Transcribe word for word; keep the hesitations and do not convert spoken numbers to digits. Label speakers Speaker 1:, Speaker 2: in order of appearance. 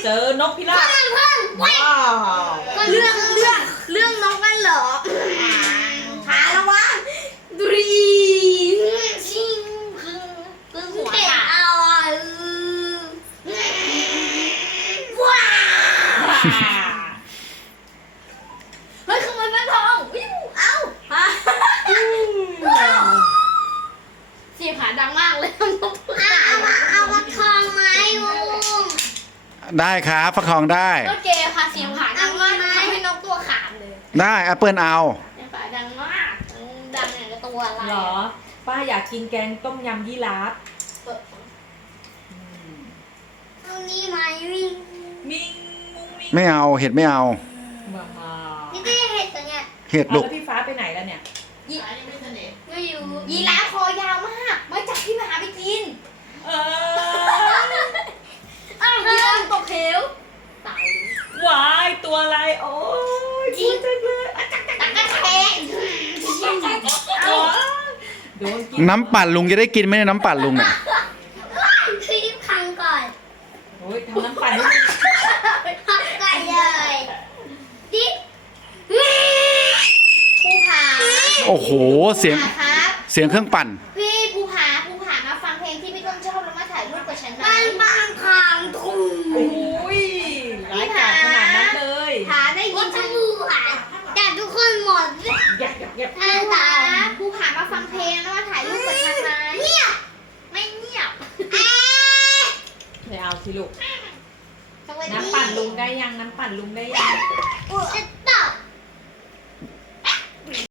Speaker 1: เจอนกพิราบว้าว
Speaker 2: เรื่องเรื่องเรื่องนกกันเหรอหาแล้ววะดรีชิงคือคือหัวขาเอาอ่ะว้าเฮ้ยขโมยแป้งทองวิวเอ้าเสียงขาดังมากเลยนกเอาเอาฟักทองไหมลุง
Speaker 3: ได้ครับฟักทองได้
Speaker 2: ก็เกย์ค่ะเสียงขาดังมากทำให้นกตัวขาดเลย
Speaker 3: ได้แอปเปิลเอา
Speaker 2: เสียงขาดังมากดังอย่างกับตัวอะไร
Speaker 1: เหรอป้าอยากกินแกงต้มยำยี่ราฟ
Speaker 2: เอานี่ไหมวิ่ง
Speaker 1: มิงมุ้งมิง
Speaker 3: ไม่เอาเห็ดไม่เอา
Speaker 1: มามา
Speaker 2: นี่ได้เห็ดตัวเนี้ย
Speaker 3: เห็ด
Speaker 1: เอา
Speaker 3: ลูก
Speaker 1: แล้วพี่ฟ้าไปไหนแล้วเนี่ย
Speaker 2: ยีไม่อยู่ยีราฟคอยาวมากมาจับพี่หมาไปกิน
Speaker 1: เออ
Speaker 2: อ้าวยีราฟตกเหวตาย
Speaker 1: วายตัวอะไรโอ้ยกลัวจังเลยอ่ะจัก
Speaker 2: ตะกะแทง
Speaker 1: เอาโดนกิน
Speaker 3: น้ำปั่นลุงจะได้กินไหมเนี่ยน้ำปั่นลุงเนี่ย
Speaker 2: คือยิบคังก่อน
Speaker 1: โอ้ยทำน้ำปั่นให้มัน
Speaker 2: พักกันเลยดิภูผา
Speaker 3: โอ้โหเสียง
Speaker 2: ภูผาครับ
Speaker 3: เสียงเครื่องปั่น
Speaker 2: พี่ภูผาภูผามาฟังเพลงที่พี่ต้นชอบแล้วมาถ่ายรูปกับฉันไหมบ้านบางคางทุ่ง
Speaker 1: โอ้ยร้ายกาจขนาดนั้นเลย
Speaker 2: ผาได้ยินฉันภูผาแต่ทุกคนหมด
Speaker 1: อยากอยากอยาก
Speaker 2: อาตาภูผามาฟังเพลงแล้วมาถ่ายรูปกับฉันไหมเงียบไม่เงียบ
Speaker 1: ไม่เอาสิลูกน้ำปั่นลุงได้ยังน้ำปั่นลุงได้ยัง
Speaker 2: จะ